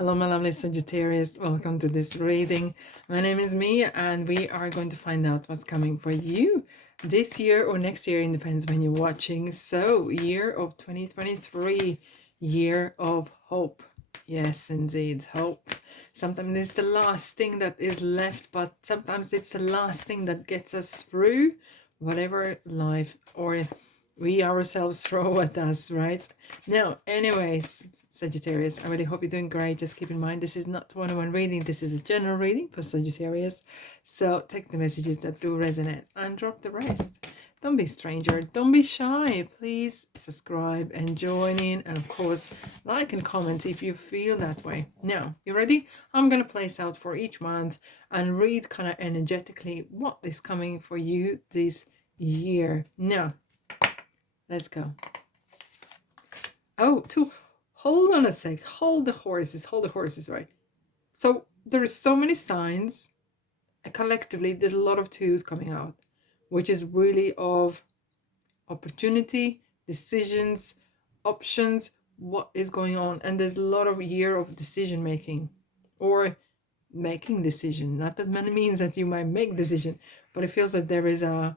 Hello, my lovely Sagittarius. Welcome to this reading. My name is Mia, and we are going to find out what's coming for you this year or next year. It depends when you're watching. So, year of 2023, year of hope. Yes, indeed, hope. Sometimes it's the last thing that is left, but sometimes it's the last thing that gets us through whatever life or we ourselves throw at us, right? Now, anyways, Sagittarius, I really hope you're doing great. Just keep in mind, this is not one-on-one reading. This is a general reading for Sagittarius. So take the messages that do resonate and drop the rest. Don't be a stranger. Don't be shy. Please subscribe and join in. And of course, like and comment if you feel that way. Now, you ready? I'm going to place out for each month and read kind of energetically what is coming for you this year. Now, let's go. Oh, hold on a sec. Hold the horses, right? So there's so many signs. And collectively, there's a lot of twos coming out, which is really of opportunity, decisions, options, what is going on. And there's a lot of year of decision making or making decision. Not that many means that you might make decision, but it feels that there is a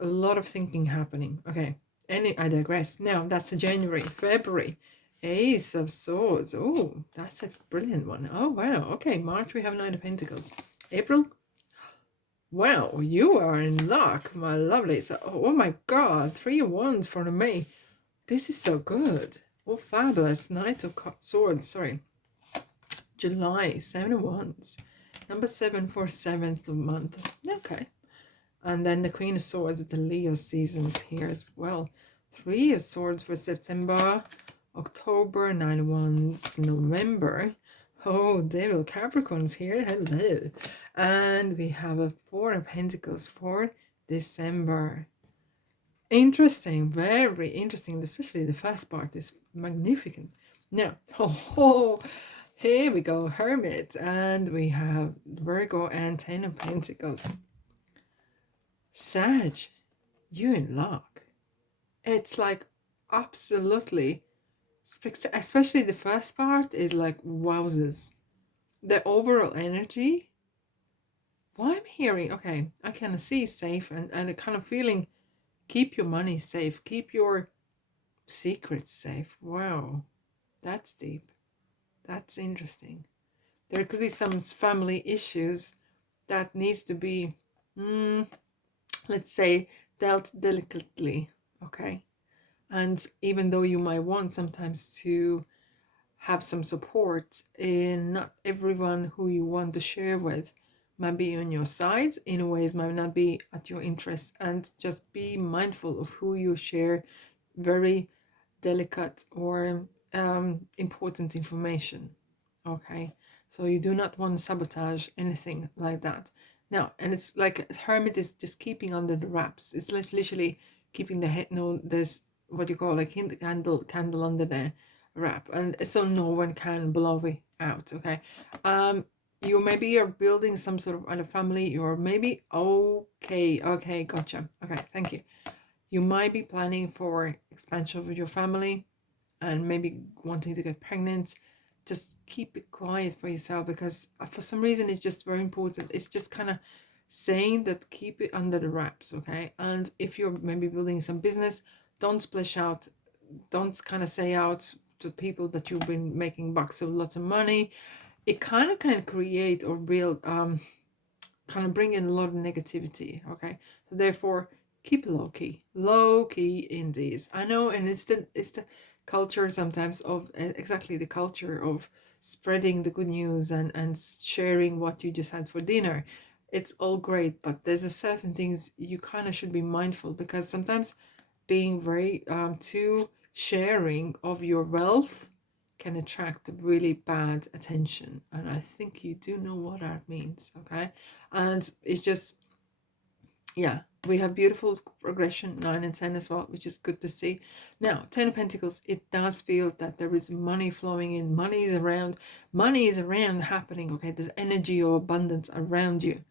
lot of thinking happening. Okay. I digress. Now, that's a January. February, Ace of Swords. Oh, that's a brilliant one. Oh, wow. Okay, March, we have Nine of Pentacles. April, wow, you are in luck, my lovely. So, oh my God, Three of Wands for the May. This is so good. Oh, fabulous. Knight of Swords, sorry. July, Seven of Wands. Number 7 for 7th month. Okay. And then the Queen of Swords, the Leo seasons here as well. Three of Swords for September, October, 9 of Wands, November. Oh, Devil Capricorns here. Hello. And we have a Four of Pentacles for December. Interesting. Very interesting. Especially the first part is magnificent. Now, here we go. Hermit. And we have Virgo and 10 of Pentacles. Sag, you in luck. It's like absolutely, especially the first part is like wowzers. The overall energy, what I'm hearing, okay, I kind of see safe and a kind of feeling, keep your money safe, keep your secrets safe. Wow, that's deep. That's interesting. There could be some family issues that needs to be let's say, dealt delicately, okay? And even though you might want sometimes to have some support, not everyone who you want to share with might be on your side, in ways might not be at your interest, and just be mindful of who you share very delicate or important information, okay? So you do not want to sabotage anything like that. Now, and it's like Hermit is just keeping under the wraps. It's literally keeping the head, no, there's what you call like candle under the wrap, and so no one can blow it out. Okay, you maybe you're building some sort of other family. You're maybe okay, gotcha. Okay, thank you. You might be planning for expansion of your family, and maybe wanting to get pregnant. Just keep it quiet for yourself, because for some reason it's just very important. It's just kind of saying that keep it under the wraps, okay? And if you're maybe building some business, don't splash out, don't kind of say out to people that you've been making bucks of lots of money. It kind of can create or build kind of bring in a lot of negativity, okay? So therefore keep low key in these. I know, and it's the culture sometimes of exactly the culture of spreading the good news and sharing what you just had for dinner. It's all great, but there's a certain things you kind of should be mindful, because sometimes being very too sharing of your wealth can attract really bad attention, and I think you do know what that means, okay? And it's just, yeah, we have beautiful progression 9 and 10 as well, which is good to see. Now 10 of Pentacles, it does feel that there is money flowing in, money is around happening, okay? There's energy or abundance around you,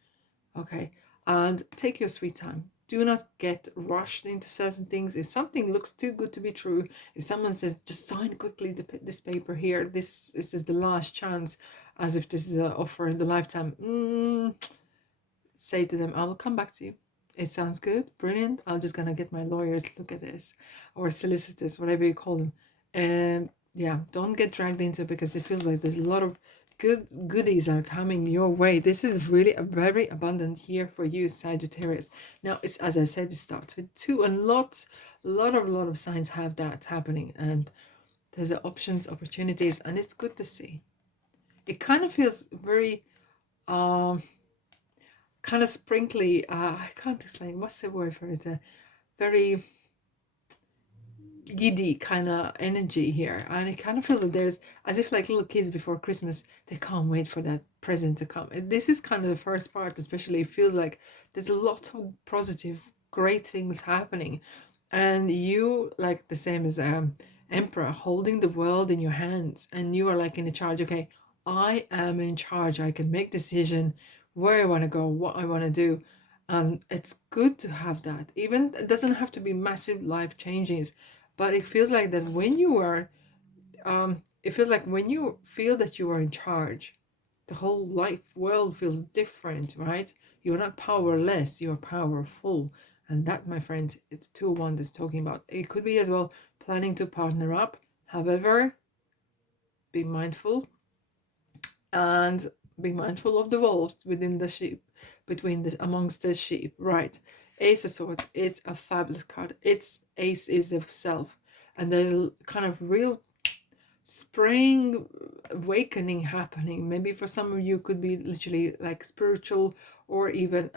okay? And take your sweet time, do not get rushed into certain things. If something looks too good to be true, if someone says just sign quickly this paper here, this is the last chance, as if this is an offer in the lifetime, say to them, I will come back to you. It sounds good, brilliant. I'm just gonna get my lawyers to look at this, or solicitors, whatever you call them. And yeah, don't get dragged into it, because it feels like there's a lot of goodies are coming your way. This is really a very abundant year for you, Sagittarius. Now, it's, as I said, it starts with 2, and a lot of signs have that happening, and there's options, opportunities, and it's good to see. It kind of feels very kind of sprinkly. I can't explain what's the word for it. Very giddy kind of energy here, and it kind of feels like there's, as if like little kids before Christmas, they can't wait for that present to come. This is kind of the first part, especially. It feels like there's a lot of positive, great things happening, and you, like the same as emperor, holding the world in your hands, and you are like in the charge. Okay, I am in charge. I can make decision where I want to go, what I want to do. It's good to have that. Even it doesn't have to be massive life changes, but it feels like that when you are, it feels like when you feel that you are in charge, the whole life world feels different, right? You're not powerless, you're powerful. And that, my friend, it's 2-1 that's talking about. It could be as well planning to partner up. However, be mindful, and be mindful of the wolves within the sheep, between the amongst the sheep, right? Ace of Swords, it's a fabulous card. It's Ace is the self, and there's a kind of real spring awakening happening. Maybe for some of you could be literally like spiritual, or even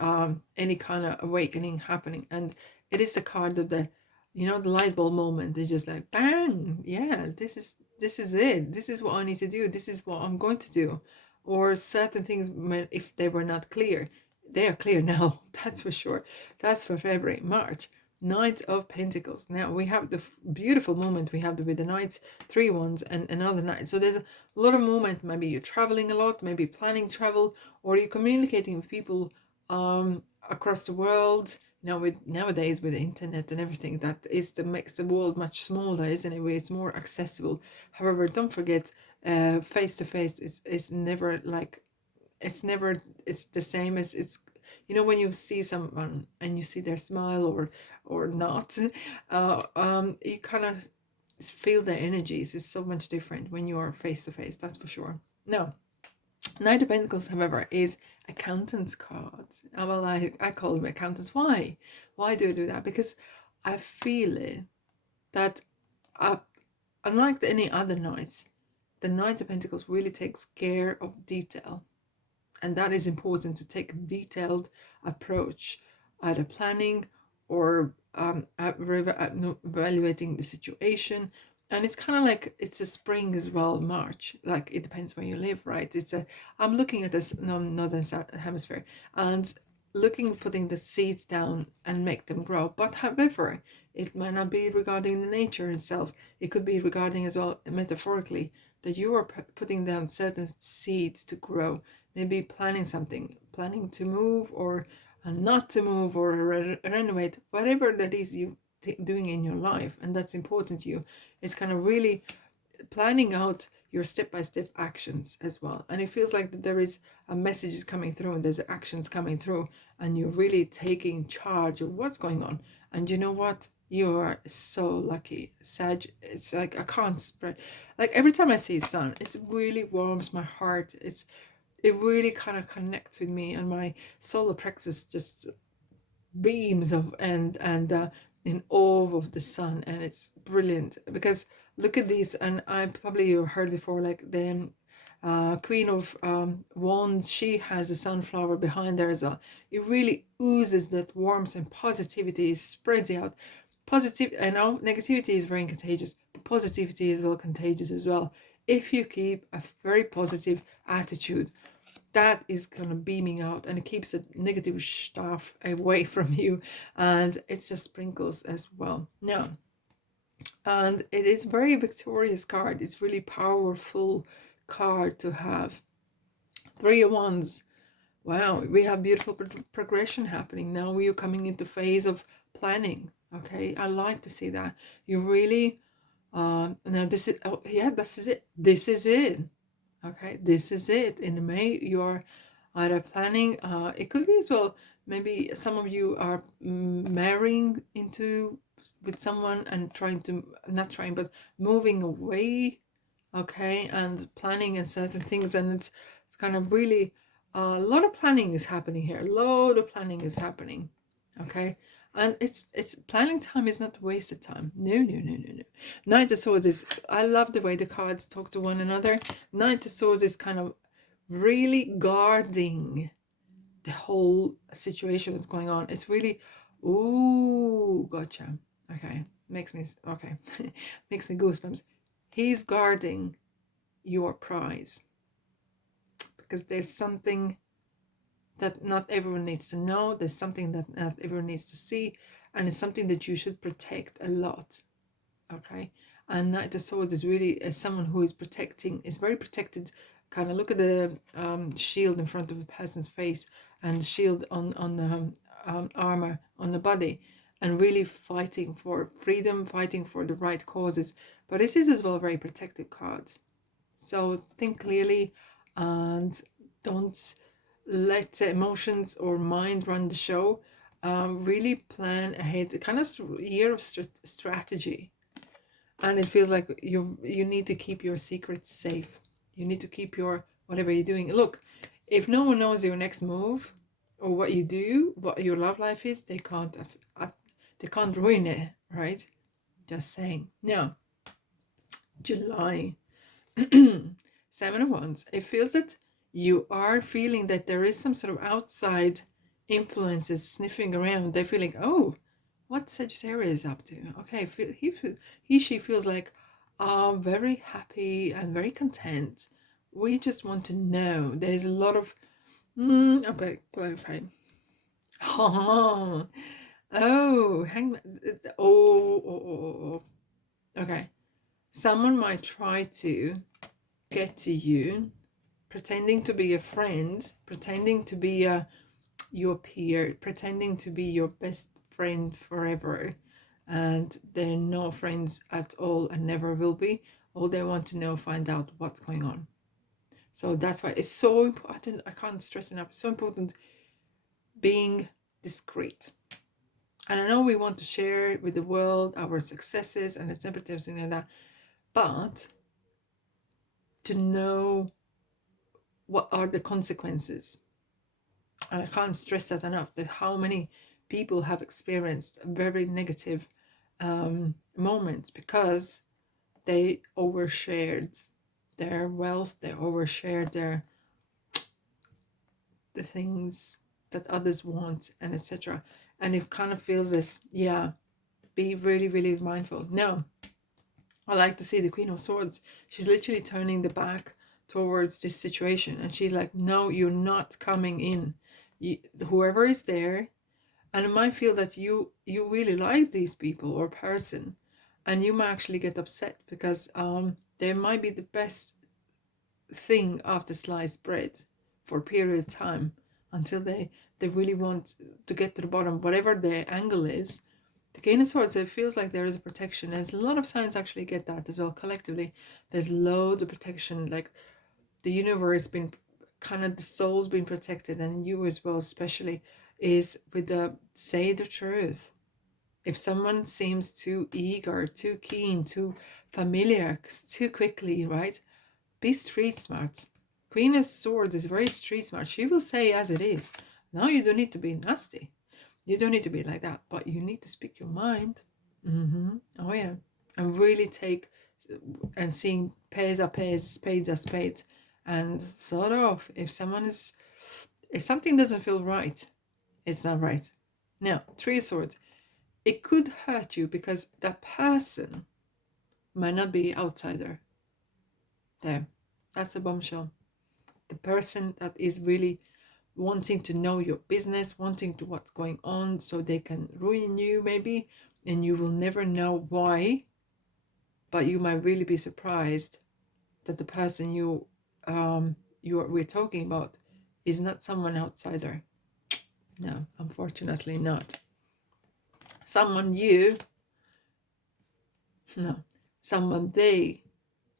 any kind of awakening happening. And it is a card of the, you know, the light bulb moment. It's just like bang, yeah, this is it. This is what I need to do. This is what I'm going to do. Or certain things, if they were not clear, they are clear now. That's for sure. That's for February. March, Knight of Pentacles. Now we have the beautiful moment we have with the Knights, 3 wands, and another Knight. So there's a lot of movement. Maybe you're traveling a lot, maybe planning travel, or you're communicating with people across the world. Now with nowadays with the internet and everything, that is the makes the world much smaller, isn't it? Where it's more accessible. However, don't forget, face to face is never like, it's never, it's the same as it's, you know, when you see someone and you see their smile or not, you kind of feel their energies. It's so much different when you are face to face, that's for sure. Now, Knight of Pentacles, however, is accountant's cards. Well, I call them accountants. Why do I do that? Because I feel it that unlike any other knights, the Knight of Pentacles really takes care of detail. And that is important, to take a detailed approach, either planning or evaluating the situation. And it's kind of like, it's a spring as well, March. Like, it depends where you live, right? I'm looking at this northern hemisphere, and putting the seeds down and make them grow. But however, it might not be regarding the nature itself. It could be regarding as well, metaphorically, that you are putting down certain seeds to grow. Maybe planning something, planning to move, or not to move, or renovate, whatever that is you doing in your life, and that's important to you. It's kind of really planning out your step-by-step actions as well. And it feels like that there is a message coming through, and there's actions coming through, and you're really taking charge of what's going on. And you know what? You are so lucky, Sag. It's like, I can't spread, like every time I see sun, it really warms my heart. It really kind of connects with me, and my solar plexus just beams of and in awe of the sun. And it's brilliant, because look at these, and I probably you heard before, like the Queen of Wands, she has a sunflower behind there as well. It really oozes that warmth and positivity. It spreads out. Positive, I know negativity is very contagious, but positivity is well contagious as well. If you keep a very positive attitude, that is kind of beaming out, and it keeps the negative stuff away from you, and it just sprinkles as well. Now, and it is very victorious card. It's really powerful card to have. 3 of Wands, Wow, we have beautiful progression happening. Now we are coming into phase of planning. Okay, I like to see that. You really, now this is, oh yeah, this is it. This is it. Okay, this is it. In May, you're either planning, it could be as well, maybe some of you are marrying into with someone and trying to, not trying, but moving away, okay, and planning and certain things. And it's kind of really, a lot of planning is happening here. A lot of planning is happening, okay. And it's planning time is not wasted time. No, no, no, no, no. Knight of Swords is, I love the way the cards talk to one another. Knight of Swords is kind of really guarding the whole situation that's going on. It's really, ooh, gotcha. Okay, makes me, okay, makes me goosebumps. He's guarding your prize because there's something that not everyone needs to know. There's something that not everyone needs to see, and it's something that you should protect a lot. Okay, and Knight of Swords is really someone who is protecting, is very protected. Kind of look at the shield in front of the person's face and the shield on the armor on the body, and really fighting for freedom, fighting for the right causes. But this is as well a very protective card. So think clearly and don't let emotions or mind run the show. Really plan ahead, kind of year of strategy. And it feels like you need to keep your secrets safe. You need to keep your whatever you're doing. Look, if no one knows your next move or what you do, what your love life is, they can't ruin it, right? Just saying. Now, July. Seven of Wands. It feels that you are feeling that there is some sort of outside influences sniffing around. They're feeling, oh, what Sagittarius is up to? Okay, she feels like very happy and very content. We just want to know. There's a lot of okay, clarify. Oh, hang. Oh. Okay, someone might try to get to you, pretending to be a friend, pretending to be your peer, pretending to be your best friend forever, and they're no friends at all and never will be. All they want to know, find out what's going on. So that's why it's so important. I can't stress enough. It's so important being discreet. And I know we want to share with the world our successes and etc. everything like that, but to know what are the consequences. And I can't stress that enough, that how many people have experienced very negative moments because they overshared their wealth, they overshared the things that others want, and etc. And it kind of feels this, yeah, be really, really mindful. Now, I like to see the Queen of Swords. She's literally turning the back towards this situation, and she's like, no, you're not coming in. Whoever is there, and it might feel that you really like these people or person, and you might actually get upset because they might be the best thing after sliced bread for a period of time until they really want to get to the bottom, whatever their angle is. The King of Swords, it feels like there is a protection. There's a lot of signs actually get that as well collectively. There's loads of protection, like the universe been kind of, the soul's been protected, and you as well especially, is with the say the truth. If someone seems too eager, too keen, too familiar, too quickly, right? Be street smart. Queen of Swords is very street smart. She will say as it is. Now you don't need to be nasty. You don't need to be like that, but you need to speak your mind. Oh yeah. And really take and seeing pairs are pairs, spades are spades, and sort of if something doesn't feel right, it's not right. Now, Three of Swords. It could hurt you because that person might not be outsider. There. That's a bombshell. The person that is really wanting to know your business, wanting to what's going on so they can ruin you maybe, and you will never know why, but you might really be surprised that the person we're talking about is not someone outsider. No, unfortunately not. Someone you, no, someone they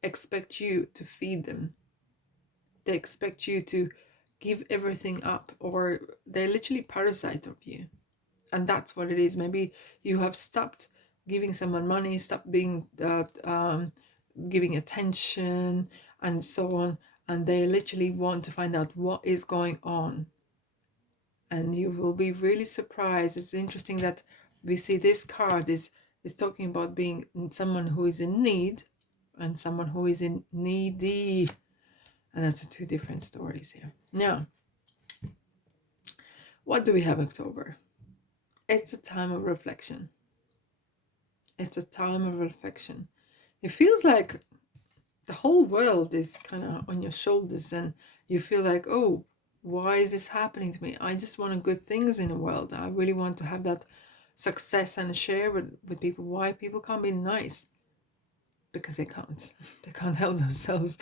expect you to feed them. They expect you to give everything up, or they're literally parasite of you. And that's what it is. Maybe you have stopped giving someone money, stopped being giving attention and so on, and they literally want to find out what is going on. And you will be really surprised. It's interesting that we see this card is talking about being someone who is in need and someone who is in needy, and that's two different stories here. Now, what do we have October? It's a time of reflection. It's a time of reflection. It feels like the whole world is kind of on your shoulders, and you feel like, oh, why is this happening to me? I just want good things in the world. I really want to have that success and share with people. Why people can't be nice? Because they can't. They can't help themselves.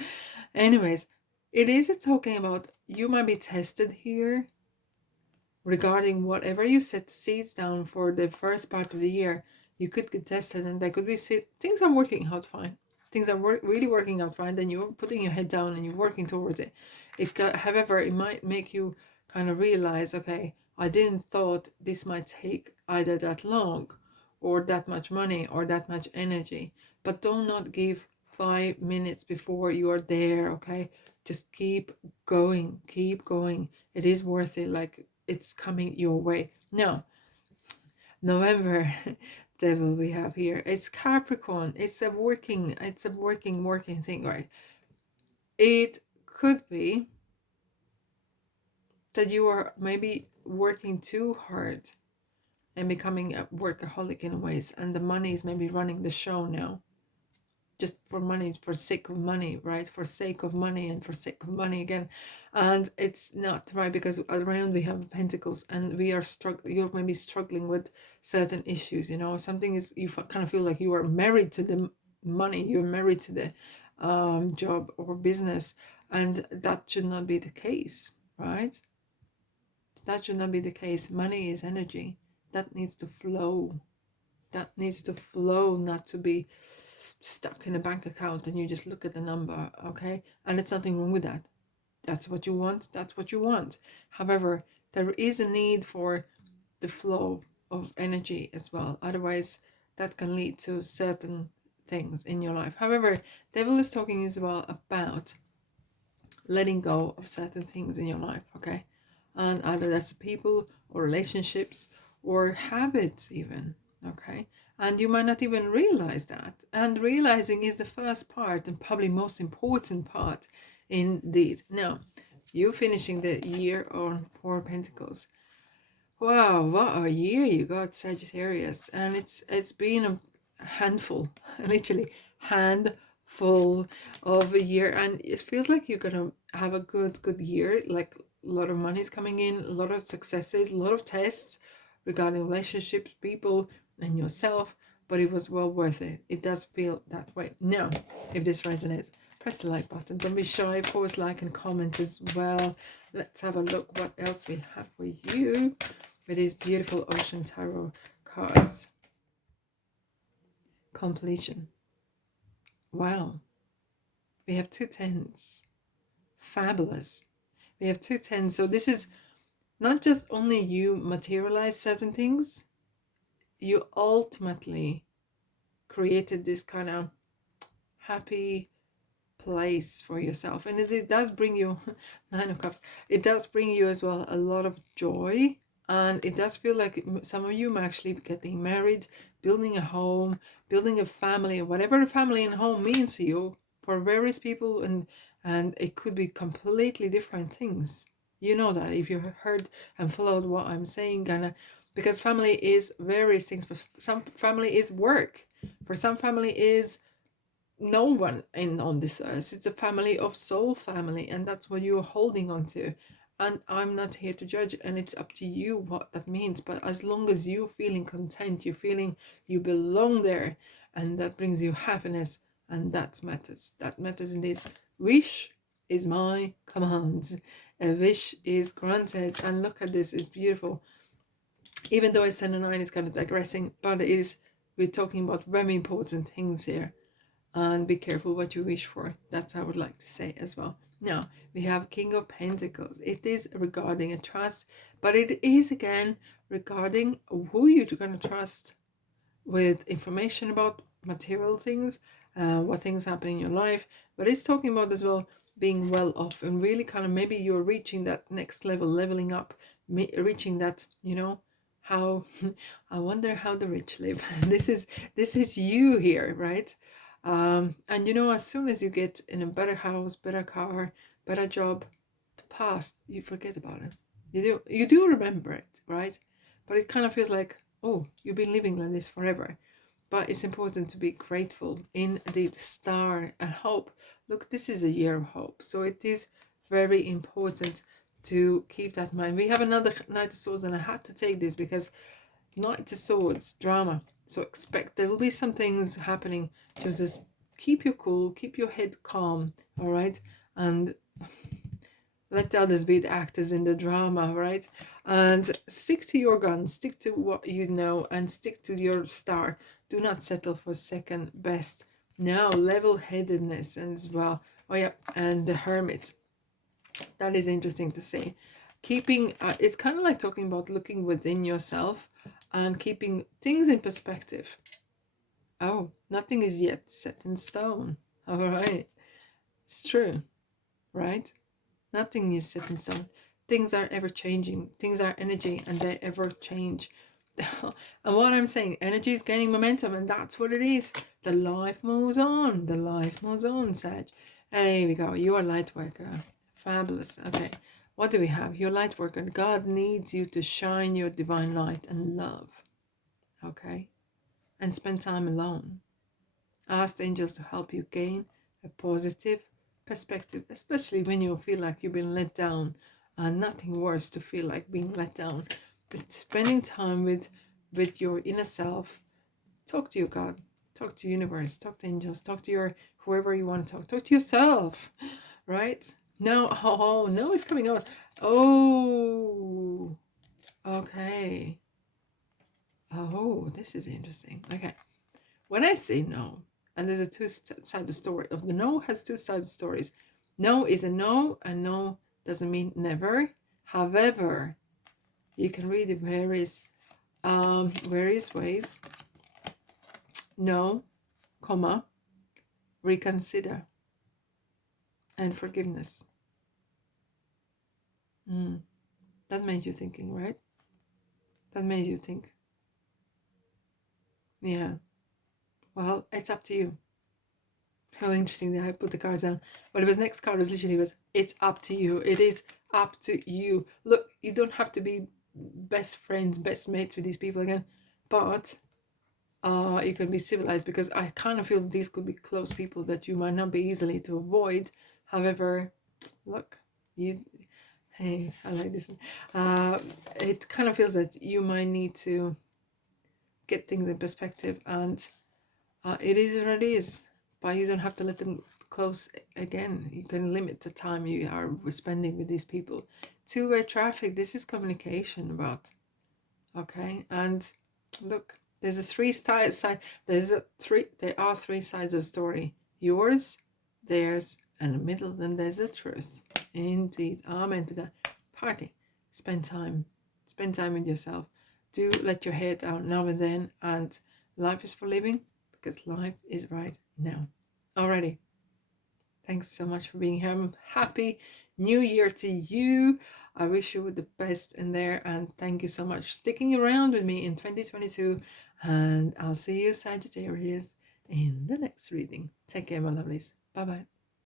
Anyways, it is talking about you might be tested here regarding whatever you set the seeds down for the first part of the year. You could get tested, and there could be things are working out fine. Things are really working out fine. Then you're putting your head down and you're working towards it. However, it might make you kind of realize, okay, I didn't thought this might take either that long, or that much money, or that much energy. But do not give 5 minutes before you are there. Okay, just keep going. Keep going. It is worth it. Like, it's coming your way. Now, November devil we have here, it's Capricorn. It's a working thing, right? It could be that you are maybe working too hard and becoming a workaholic in ways, and the money is maybe running the show now, just for money, for sake of money, right? For sake of money and for sake of money again. And it's not right, because around we have pentacles, and we are you're maybe struggling with certain issues, you know. Something is, you kind of feel like you are married to the money, you're married to the job or business, and that should not be the case, right? That should not be the case. Money is energy that needs to flow. That needs to flow, not to be stuck in a bank account and you just look at the number, okay? And it's nothing wrong with that. That's what you want. That's what you want. However, there is a need for the flow of energy as well. Otherwise, that can lead to certain things in your life. However, devil is talking as well about letting go of certain things in your life, okay? And either that's people or relationships or habits even, okay? And you might not even realize that. And realizing is the first part, and probably most important part indeed. Now, you finishing the year on 4 Pentacles. Wow, what a year you got, Sagittarius. And it's been a handful, literally handful of a year. And it feels like you're gonna have a good year. Like, a lot of money's coming in, a lot of successes, a lot of tests regarding relationships, people, and yourself, but it was well worth it. It does feel that way. Now, if this resonates, press the like button. Don't be shy, post, like, and comment as well. Let's have a look what else we have for you with these beautiful Ocean Tarot cards. Completion. Wow. We have 2 tens. Fabulous. We have 2 tens. So this is not just only you materialize certain things, you ultimately created this kind of happy place for yourself. And it does bring you 9 of Cups. It does bring you as well a lot of joy. And it does feel like some of you might actually be getting married, building a home, building a family, whatever a family and home means to you for various people. And it could be completely different things. You know that if you heard and followed what I'm saying, because family is various things. For some, family is work. For some, family is no one on this earth. It's a family of soul family, and that's what you're holding on to. And I'm not here to judge, and it's up to you what that means. But as long as you're feeling content, you're feeling you belong there, and that brings you happiness, and that matters. That matters indeed. Wish is my command. A wish is granted. And look at this, it's beautiful. Even though it's 10 and 9 is kind of digressing, but it is, we're talking about very important things here. And be careful what you wish for. That's what I would like to say as well. Now, we have King of Pentacles. It is regarding a trust, but it is again regarding who you're going to trust with information about material things, what things happen in your life. But it's talking about as well being well off and really kind of maybe you're reaching that next level, leveling up, reaching that, you know, how I wonder how the rich live. This is you here, right? And you know, as soon as you get in a better house, better car, better job, the past, you forget about it. You do remember it, right? But it kind of feels like, oh, you've been living like this forever. But it's important to be grateful, indeed, star and hope. Look, this is a year of hope. So it is very important to keep that in mind. We have another Knight of Swords, and I had to take this because Knight of Swords, drama. So expect there will be some things happening. Just keep your cool, keep your head calm, all right? And let the others be the actors in the drama, right? And stick to your guns, stick to what you know, and stick to your star. Do not settle for second best. Now, level-headedness as well. Oh yeah, and the Hermit. That is interesting to say. Keeping, it's kind of like talking about looking within yourself and keeping things in perspective. Oh, nothing is yet set in stone. All right. It's true, right? Nothing is set in stone. Things are ever changing. Things are energy and they ever change. And what I'm saying, energy is gaining momentum, and that's what it is. The life moves on. The life moves on, Sag. Here we go. You are light worker. Fabulous. Okay. What do we have? Your light worker. God needs you to shine your divine light and love. Okay. And spend time alone. Ask the angels to help you gain a positive perspective, especially when you feel like you've been let down. And nothing worse to feel like being let down. But spending time with your inner self. Talk to your God. Talk to universe. Talk to angels. Talk to your whoever you want to talk. Talk to yourself. Right? No. Oh, no, it's coming out. Oh. Okay. Oh, this is interesting. Okay. When I say no, and there's a two-sided story of the no has two-sided stories. No is a no, and no doesn't mean never. However, you can read it various ways. No, comma, reconsider, and forgiveness. That made you thinking, right? That made you think. Yeah. Well, it's up to you. How interesting that I put the cards down. But it was next card was literally was it's up to you. It is up to you. Look, you don't have to be best friends, best mates with these people again, but you can be civilized, because I kind of feel these could be close people that you might not be easily to avoid. However, look, hey, I like this. It kind of feels that you might need to get things in perspective, and it is what it is. But you don't have to let them close again. You can limit the time you are spending with these people. Two-way traffic. This is communication about. Okay, and look, there's a side. There are three sides of the story. Yours, theirs, and the middle. Then there's the truth. Indeed, amen to that. Party. Spend time with yourself. Do let your head down now and then. And life is for living, because life is right now. Alrighty. Thanks so much for being here. Happy New Year to you. I wish you the best in there, and thank you so much for sticking around with me in 2022. And I'll see you, Sagittarius, in the next reading. Take care, my lovelies. Bye bye.